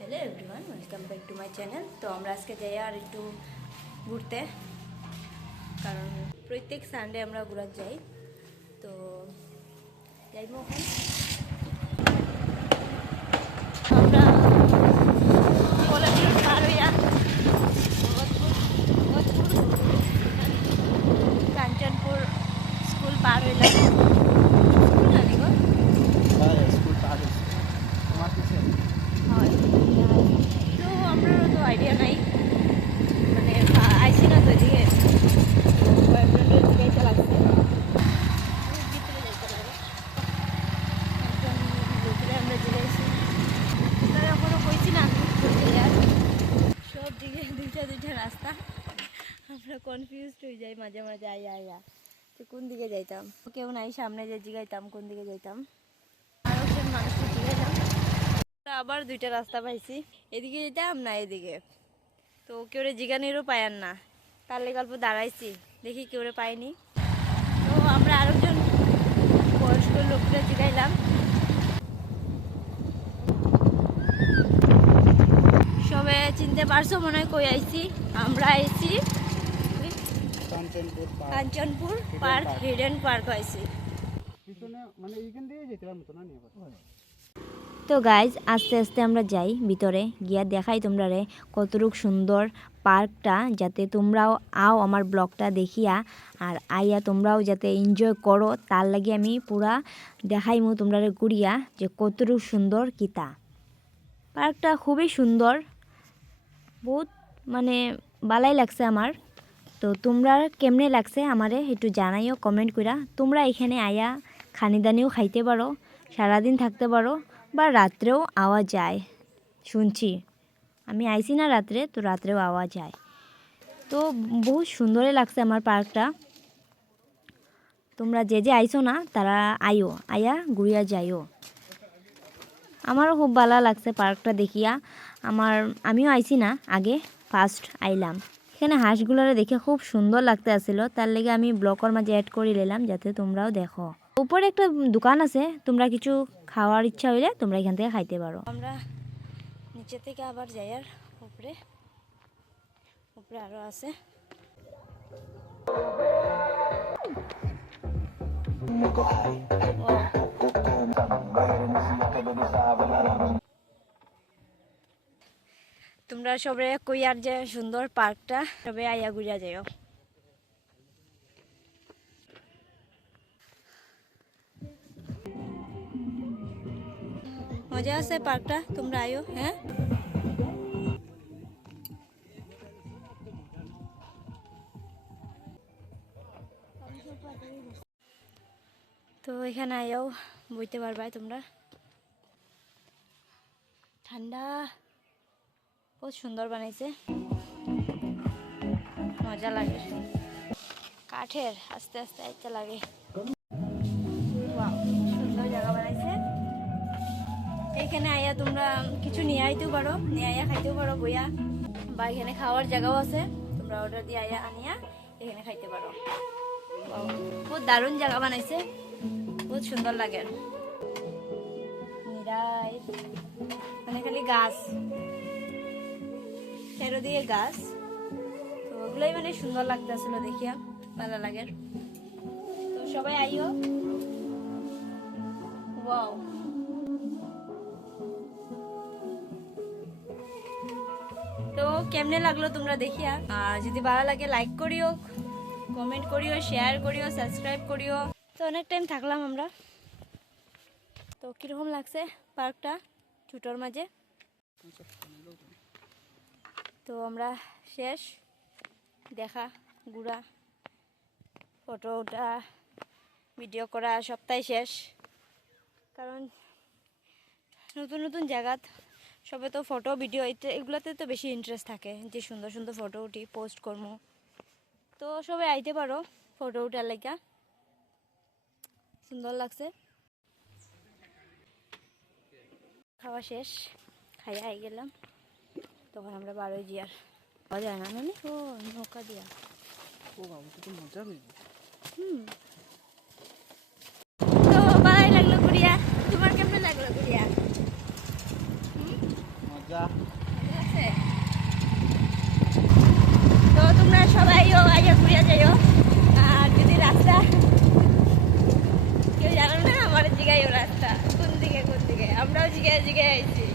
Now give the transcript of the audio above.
Hello everyone, welcome back to my channel. তো আমরা আজকে যাই আর একটু ঘুরতে, কারণ প্রত্যেক সানডে আমরা ঘুরার যাই। তো যাইব এখন আমরা কলেজের পার হইয়া কাঞ্চনপুর স্কুল পার হইলাম। স্কুল জানি গো, স্কুল পার হয়েছে তোমার কিছু হয় তো আমারও তো আইডিয়া নাই, মানে আইসি না তো এদিকে, বয়ফ্রেন্ডের দিকে লাগছে ভিতরে যাইতে লাগে। একদম ভিতরে আমরা জিরাইছি, তারা এখনও কইছি না আর সব দিকে দুইটা দুইটা রাস্তা, আমরা কনফিউজড হয়ে যাই মাঝে মাঝে। আইয়া তো কোন দিকে যাইতাম, কেউ নাই সামনে, যে জিগাইতাম কোন দিকে যাইতাম, আরও একজন মানুষকে জিগাইলাম। আবার দুইটা রাস্তা পাইছি, এদিকে যেতাম না এদিকে, তো কেউরে জিগানিরও পায়ার না, তার লেগে অল্প দাঁড়াইছি, দেখি কেউরে পাইনি। তো আমরা আরেকজন বয়স্ক লোকরা জিগাইলাম, সবে চিনতে পারছো মনে হয় কই আইছি। আমরা আইছি কাঞ্চনপুর পার্ক, হিডেন পার্ক আইছি। মানে এইখান দিয়ে যেতে পারতো না নিয়ে। তো গাইজ আস্তে আস্তে আমরা যাই ভিতরে গিয়া দেখাই তোমরা রে কতটুক সুন্দর পার্কটা, যাতে তোমরাও আও আমার ব্লগটা দেখিয়া আর আইয়া তোমরাও যাতে এনজয় করো, তার লাগে আমি পুরা দেখাইমু তোমরা রে ঘুরিয়া যে কতটুক সুন্দর কিতা। পার্কটা খুবই সুন্দর, বহুত মানে ভালাই লাগছে আমার। তো তোমরা কেমনে লাগছে আমারে একটু জানাইও কমেন্ট কইরা। তোমরা এখানে আয়া খানিদানিও খাইতে পারো, সারাদিন থাকতে পারো, বা রাত্রেও আওয়া যায় শুনছি। আমি আইছি না রাত্রে, তো রাত্রেও আওয়া যায়। তো বহুত সুন্দরই লাগছে আমার পার্কটা। তোমরা যে যে আইছো না তারা আয়া ঘুরিয়া যাইও। আমারও খুব ভালো লাগছে পার্কটা দেখিয়া। আমিও আইছি না আগে, ফার্স্ট আইলাম। এখানে হাঁসগুলোরে দেখে খুব সুন্দর লাগতে আসছিল, তার লেগে আমি ব্লগের মাঝে অ্যাড করে নিলাম যাতে তোমরাও দেখো। উপরে একটা দোকান আছে, তোমরা কিছু খাওয়ার ইচ্ছা হইলে তোমরা এখান থেকে খাইতে পারো। আমরা নিচে থেকে আবার যাই আর উপরে, উপরে আরো আছে। তোমরা সবে কইয়ার যে সুন্দর পার্কটা, সবে আইয়া ঘুরিয়া যাইও। মজা আছে পার্কটা, তোমরা আইও। হ্যাঁ, তো এখানে আইয়াও বইতে পারবা তোমরা। ঠান্ডা, বহুত সুন্দর বানাইছে, মজা লাগে। কাঠের আস্তে আস্তে আইতে লাগে। ওয়াও, সুন্দর জায়গা বানাইছে। এখানে আইয়া তোমরা কিছু নিয়ে আইতেও পারো, নিয়ে আইয়া খাইতেও পারো বইয়া, বা এখানে খাওয়ার জায়গাও আছে, তোমরা অর্ডার দিয়ে আইয়া আনিয়া এখানে খাইতে পারো। বহুত দারুণ জায়গা বানাইছে, বহুত সুন্দর লাগে। নিরাই মানে খালি গাছ, চারিদিকে গাছ, তো ওগুলোই মানে সুন্দর লাগতেছিল দেখিয়া, ভালো লাগে। তো সবাই আইও। ওয়াও, তো কেমনে লাগলো তোমরা দেখিয়া? যদি ভালো লাগে লাইক করিও, কমেন্ট করিও, শেয়ার করিও, সাবস্ক্রাইব করিও। তো অনেক টাইম থাকলাম আমরা। তো কিরকম লাগছে পার্কটা ছোটোর মাঝে? তো আমরা শেষ দেখা, ঘুরা, ফটো ওঠা, ভিডিও করা সবটাই শেষ। কারণ নতুন নতুন জায়গা সবে তো ফটো ভিডিও এগুলোতে তো বেশি ইন্টারেস্ট থাকে, যে সুন্দর সুন্দর ফটো উঠি পোস্ট করবো। তো সবাই আইতে পারো ফটো উঠার লাগা, সুন্দর লাগছে। খাওয়া শেষ, খাইয়া আই গেলাম, তখন আমরা বারোই জিয়ার পাওয়া যায় না মানে ও নৌকা দিয়া। ও বাবু তো মজা হইবে। তো ভালোই লাগলো ঘুরিয়া। তোমার কেমন লাগলো ঘুরিয়া? যা ঠিক আছে? তো তোমরা সবাইও আগে ঘুরে যাইও, আর যদি রাস্তা কেউ জানো না আমার জিগাইও রাস্তা কোন দিকে আমরাও জিগায় আইছি।